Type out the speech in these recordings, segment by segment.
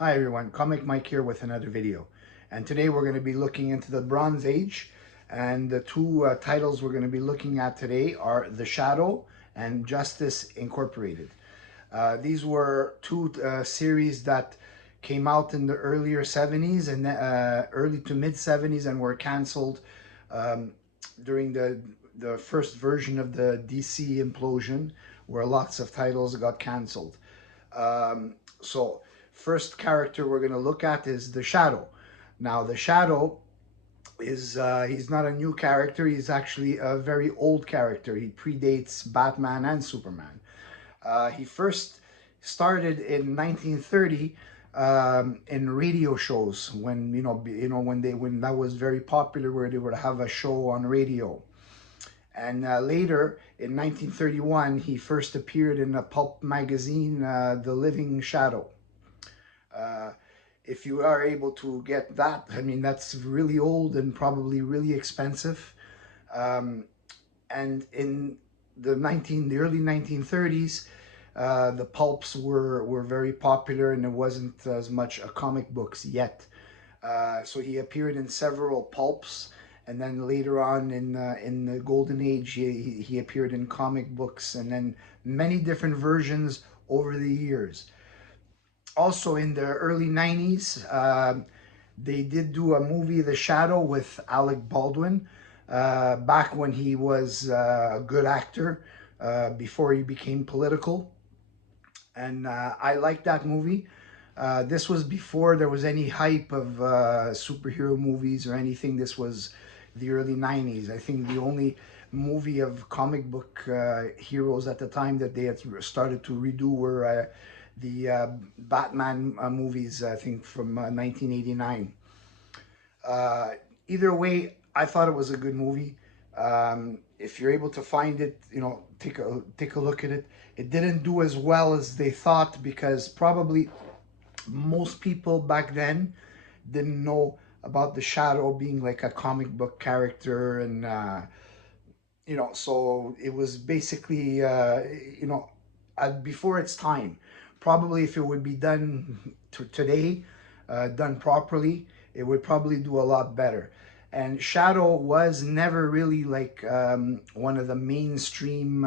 Hi everyone, Comic Mike here with another video. And today we're going to be looking into the Bronze Age. And the two titles we're going to be looking at today are The Shadow and Justice Incorporated. These were two series that came out in the earlier 70s and early to mid 70s and were canceled um, during the first version of the DC implosion, where lots of titles got canceled. So first character we're going to look at is the Shadow. Now the Shadow is he's not a new character. He's actually a very old character. He predates Batman and Superman. He first started in 1930 in radio shows when when that was very popular, where they would have a show on radio. And later, in 1931, he first appeared in a pulp magazine, The Living Shadow. Uh, if you are able to get that, I mean, that's really old and probably really expensive. Um, and in the early 1930s, the pulps were very popular, and it wasn't as much a comic books yet. So he appeared in several pulps, and then later on in the golden age, he appeared in comic books, and then many different versions over the years. Also in the early 90s, they did do a movie, The Shadow, with Alec Baldwin, back when he was a good actor, before he became political. And I liked that movie. This was before there was any hype of superhero movies or anything. This was the early 90s. I think the only movie of comic book heroes at the time that they had started to redo were the Batman movies, I think from 1989. Uh, Either way, I thought it was a good movie. If you're able to find it, take a look at it. It didn't do as well as they thought because probably most people back then didn't know about the Shadow being like a comic book character, and so it was basically before its time. Probably if it would be done today, done properly, it would probably do a lot better. And Shadow was never really like one of the mainstream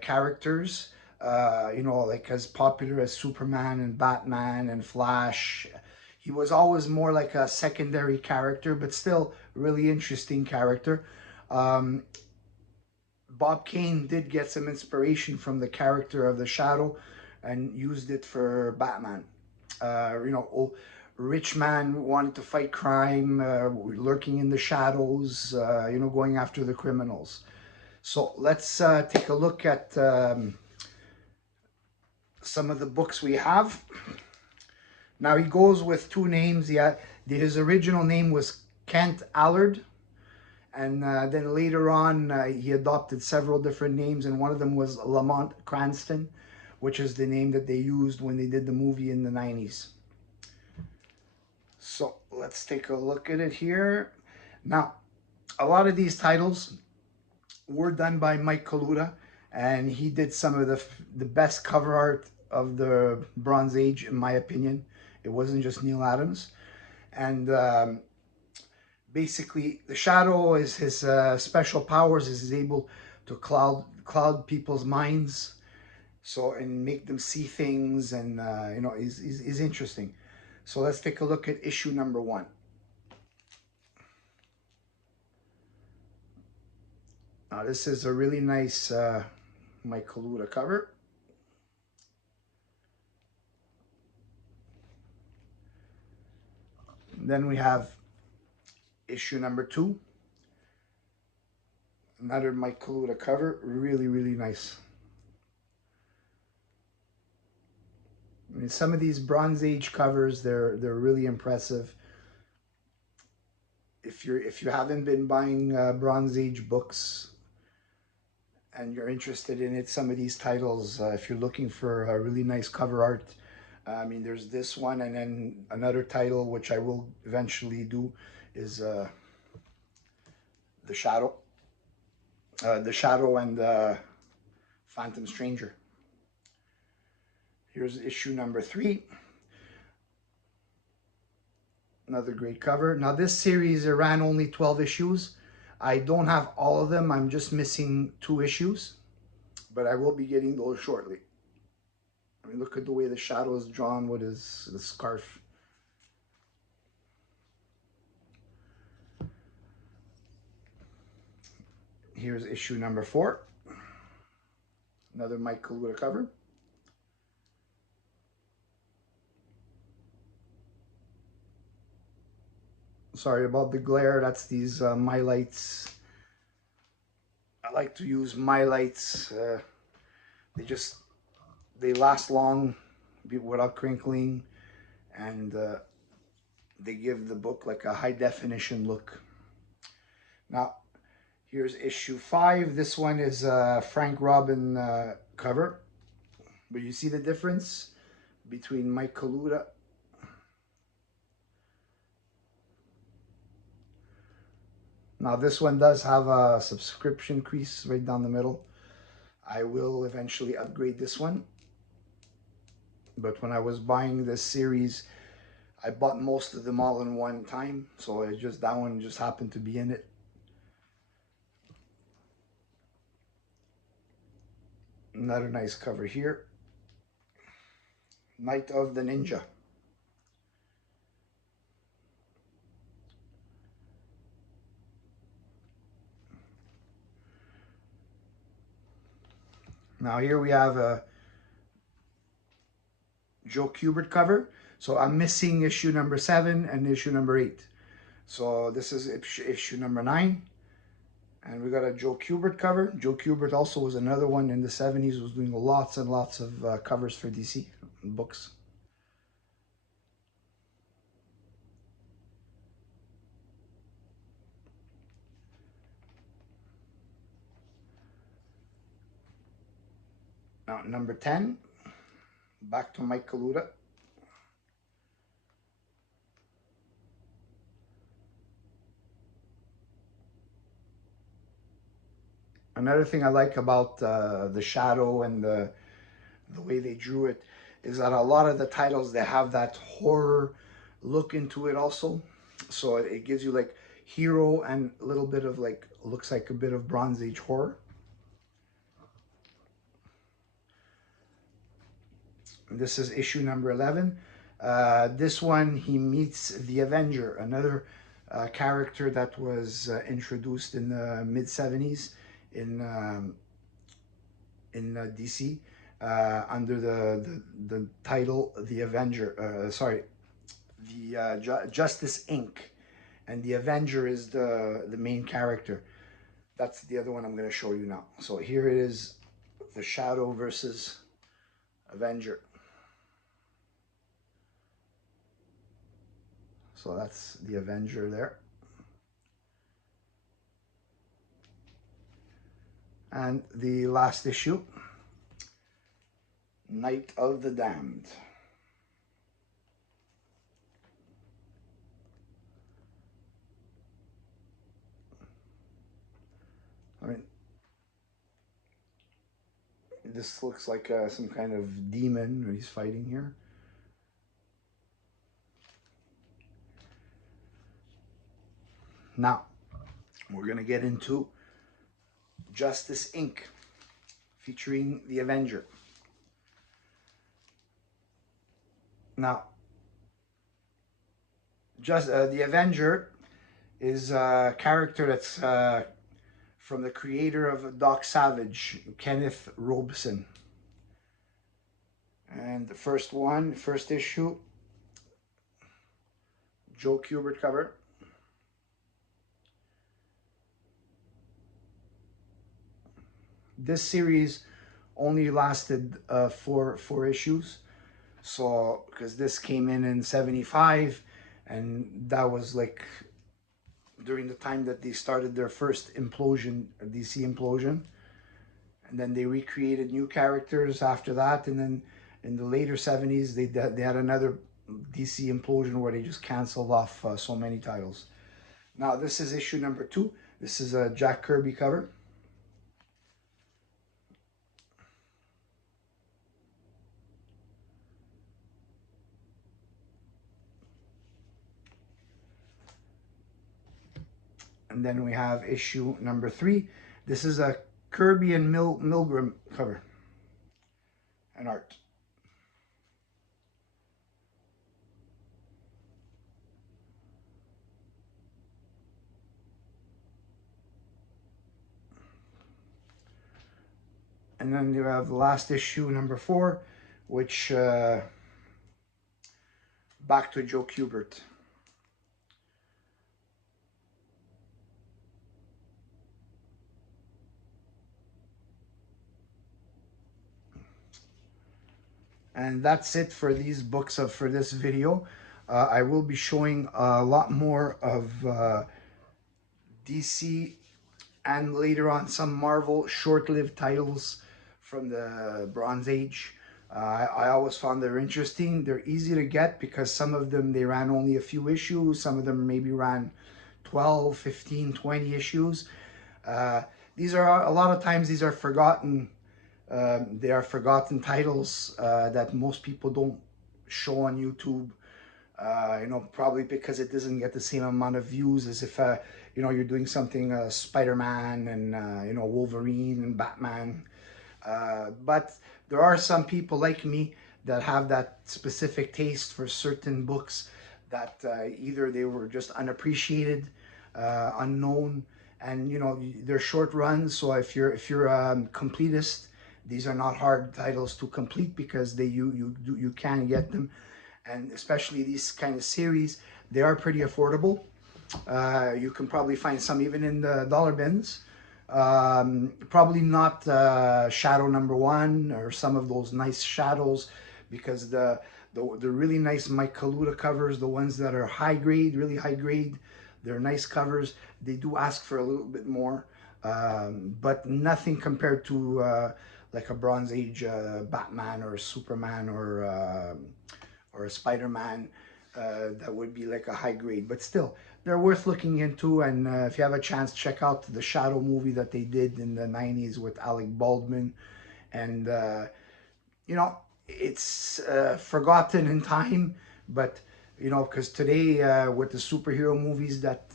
characters, like as popular as Superman and Batman and Flash. He was always more like a secondary character, but still really interesting character. Um, Bob Kane did get some inspiration from the character of the Shadow and used it for Batman. Rich man wanted to fight crime, lurking in the shadows, going after the criminals. So let's take a look at some of the books we have. Now he goes with two names. His original name was Kent Allard, and then later on he adopted several different names, and one of them was Lamont Cranston, which is the name that they used when they did the movie in the 90s. So let's take a look at it here. Now, a lot of these titles were done by Mike Kaluta, and he did some of the best cover art of the Bronze Age, in my opinion. It wasn't just Neal Adams. And basically, the Shadow is his special powers is he's able to cloud people's minds, so and make them see things, and is interesting. So let's take a look at issue number one. Now this is a really nice Mike Kaluta cover. Then we have issue number two, another Mike Kaluta cover, really nice. I mean, some of these Bronze Age covers, they're really impressive. If you haven't been buying Bronze Age books and you're interested in it, some of these titles, if you're looking for a really nice cover art, I mean, there's this one, and then another title which I will eventually do is the Shadow, and Phantom Stranger. Here's issue number three. Another great cover. Now this series ran only 12 issues. I don't have all of them. I'm just missing 2 issues, but I will be getting those shortly. I mean, look at the way the shadow is drawn with the scarf. Here's issue number 4. Another Mike Kaluta cover. Sorry about the glare. That's these My Lights. I like to use My Lights. They last long without crinkling, and they give the book like a high definition look. Now, here's issue 5. This one is a Frank Robin cover, but you see the difference between Mike Kaluta. Now this one does have a subscription crease right down the middle. I will eventually upgrade this one. But when I was buying this series, I bought most of them all in one time. So that one just happened to be in it. Another nice cover here. Night of the Ninja. Now here we have a Joe Kubert cover. So I'm missing issue number 7 and issue number 8. So this is issue number 9. And we got a Joe Kubert cover. Joe Kubert also was another one in the 70s, was doing lots and lots of covers for DC books. Now, number 10, back to Mike Kaluta. Another thing I like about the shadow and the way they drew it is that a lot of the titles, they have that horror look into it also. So it gives you like hero and a little bit of like, looks like a bit of Bronze Age horror. This is issue number 11. This one, he meets the Avenger, another character that was introduced in the mid-70s in DC under the title The Avenger. Justice Inc. And the Avenger is the main character. That's the other one I'm going to show you now. So here it is, the Shadow versus Avenger. So that's the Avenger there. And the last issue, Night of the Damned. I mean, this looks like some kind of demon he's fighting here. Now, we're going to get into Justice Inc. featuring the Avenger. Now, the Avenger is a character that's from the creator of Doc Savage, Kenneth Robeson. And the first issue, Joe Kubert cover. This series only lasted four issues. So, because this came in 75, and that was like during the time that they started their first implosion, DC implosion. And then they recreated new characters after that. And then in the later 70s, they had another DC implosion where they just canceled off so many titles. Now, this is issue number 2. This is a Jack Kirby cover. And then we have issue number 3. This is a Kirby and Milgrom cover and art. And then you have the last issue, number 4, which back to Joe Kubert. And that's it for these books for this video. I will be showing a lot more of DC and later on some Marvel short-lived titles from the Bronze Age. I always found they're interesting. They're easy to get because some of them, they ran only a few issues. Some of them maybe ran 12, 15, 20 issues. These are, a lot of times, these are forgotten. They are forgotten titles that most people don't show on YouTube. You know, probably because it doesn't get the same amount of views as if, you know, you're doing something Spider-Man and, you know, Wolverine and Batman. But there are some people like me that have that specific taste for certain books that either they were just unappreciated, unknown, and, you know, they're short runs. So if you're a completist, these are not hard titles to complete because you can get them. And especially these kind of series, they are pretty affordable. You can probably find some even in the dollar bins. Probably not Shadow #1 or some of those nice shadows, because the really nice Mike Kaluta covers, the ones that are high grade, really high grade, they're nice covers. They do ask for a little bit more, but nothing compared to like a Bronze Age Batman or Superman or a Spider-Man that would be like a high grade. But still, they're worth looking into. And if you have a chance, check out the Shadow movie that they did in the 90s with Alec Baldwin. And, you know, it's forgotten in time, but, you know, because today with the superhero movies that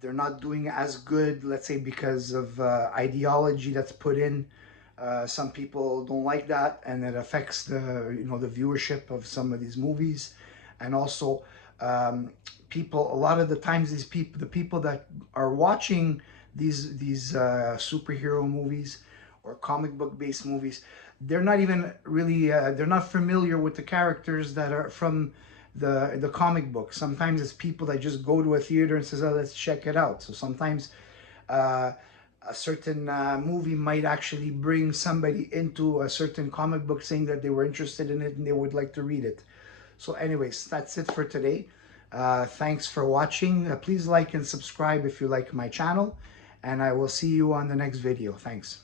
they're not doing as good, let's say, because of ideology that's put in. Some people don't like that, and it affects the, you know, the viewership of some of these movies. And also people, a lot of the times, the people that are watching these superhero movies or comic book based movies, they're not even really they're not familiar with the characters that are from the comic book. Sometimes it's people that just go to a theater and says, oh, let's check it out. So sometimes a certain movie might actually bring somebody into a certain comic book saying that they were interested in it and they would like to read it. So anyways, that's it for today. Thanks for watching. Please like and subscribe if you like my channel, and I will see you on the next video. Thanks.